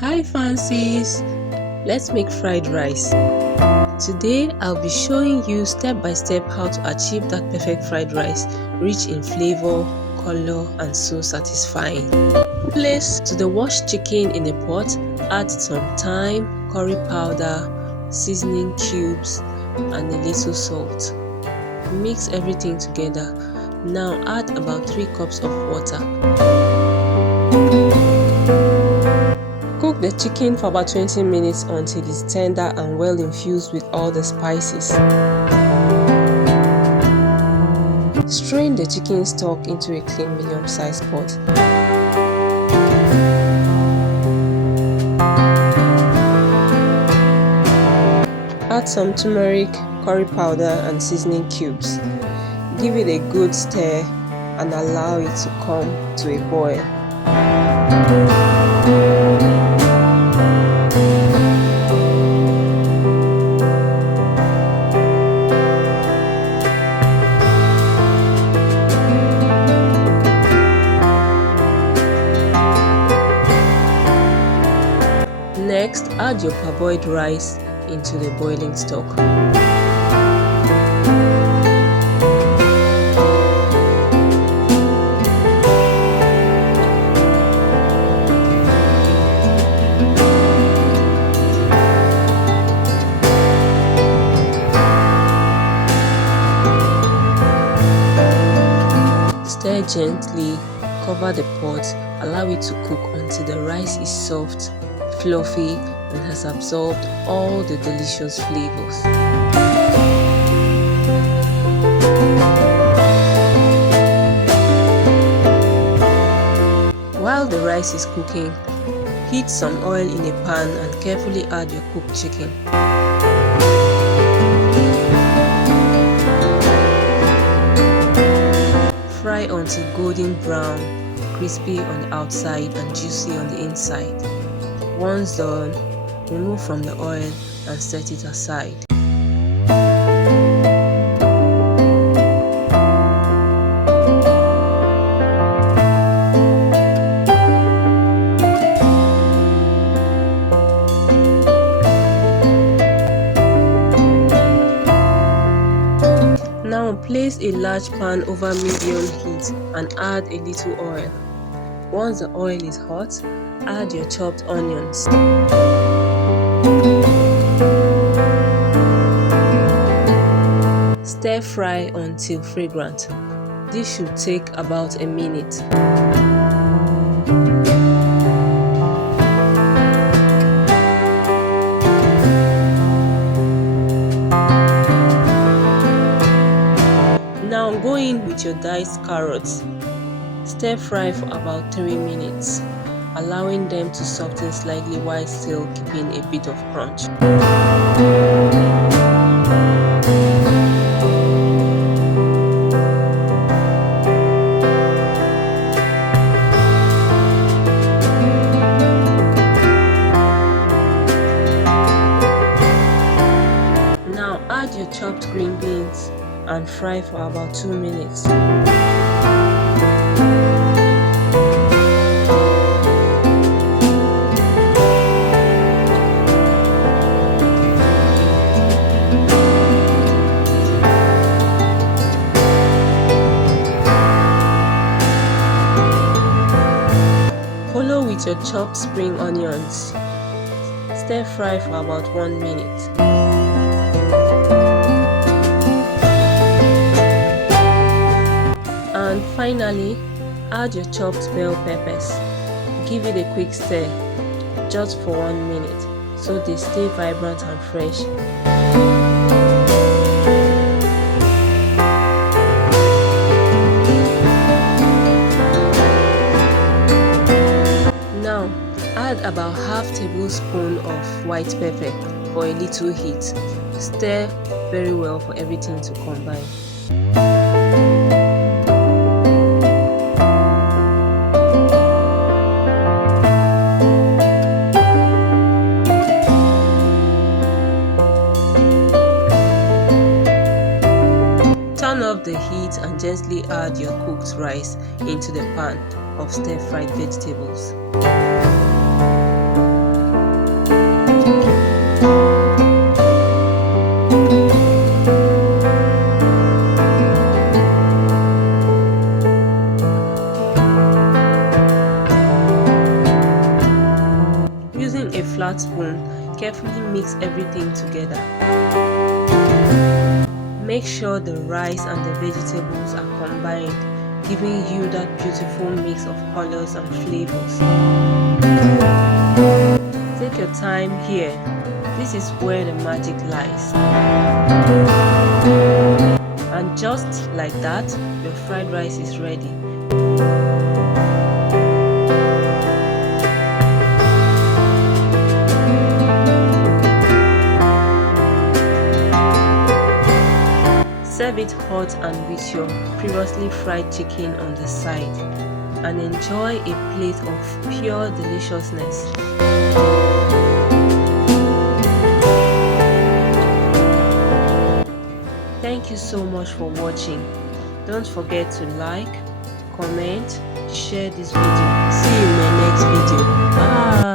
Hi fancies, let's make fried rice. Today I'll be showing you step by step how to achieve that perfect fried rice, rich in flavor, color and so satisfying. Place the washed chicken in a pot, add some thyme, curry powder, seasoning cubes and a little salt. Mix everything together. Now add about 3 cups of water. Cook the chicken for about 20 minutes until it's tender and well infused with all the spices. Strain the chicken stock into a clean medium-sized pot. Add some turmeric, curry powder and seasoning cubes. Give it a good stir and allow it to come to a boil. Next, add your parboiled rice into the boiling stock. Stir gently, cover the pot, allow it to cook until the rice is soft, fluffy and has absorbed all the delicious flavors. While the rice is cooking, heat some oil in a pan and carefully add your cooked chicken. Fry until golden brown, crispy on the outside and juicy on the inside. Once done, remove from the oil and set it aside. Now place a large pan over medium heat and add a little oil. Once the oil is hot, add your chopped onions. Stir fry until fragrant. This should take about a minute. Now go in with your diced carrots. Stir fry for about 3 minutes, allowing them to soften slightly while still keeping a bit of crunch. Now add your chopped green beans and fry for about 2 minutes. Follow with your chopped spring onions. Stir fry for about 1 minute. And finally, add your chopped bell peppers. Give it a quick stir, just for 1 minute, so they stay vibrant and fresh. Now, add about half tablespoon of white pepper for a little heat. Stir very well for everything to combine. Turn off the heat and gently add your cooked rice into the pan of stir-fried vegetables. flat spoon, carefully mix everything together. Make sure the rice and the vegetables are combined, giving you that beautiful mix of colors and flavors. Take your time here. This is where the magic lies. And just like that, your fried rice is ready. Serve it hot and with your previously fried chicken on the side, and enjoy a plate of pure deliciousness. Thank you so much for watching. Don't forget to like, comment, share this video. See you in my next video. Bye.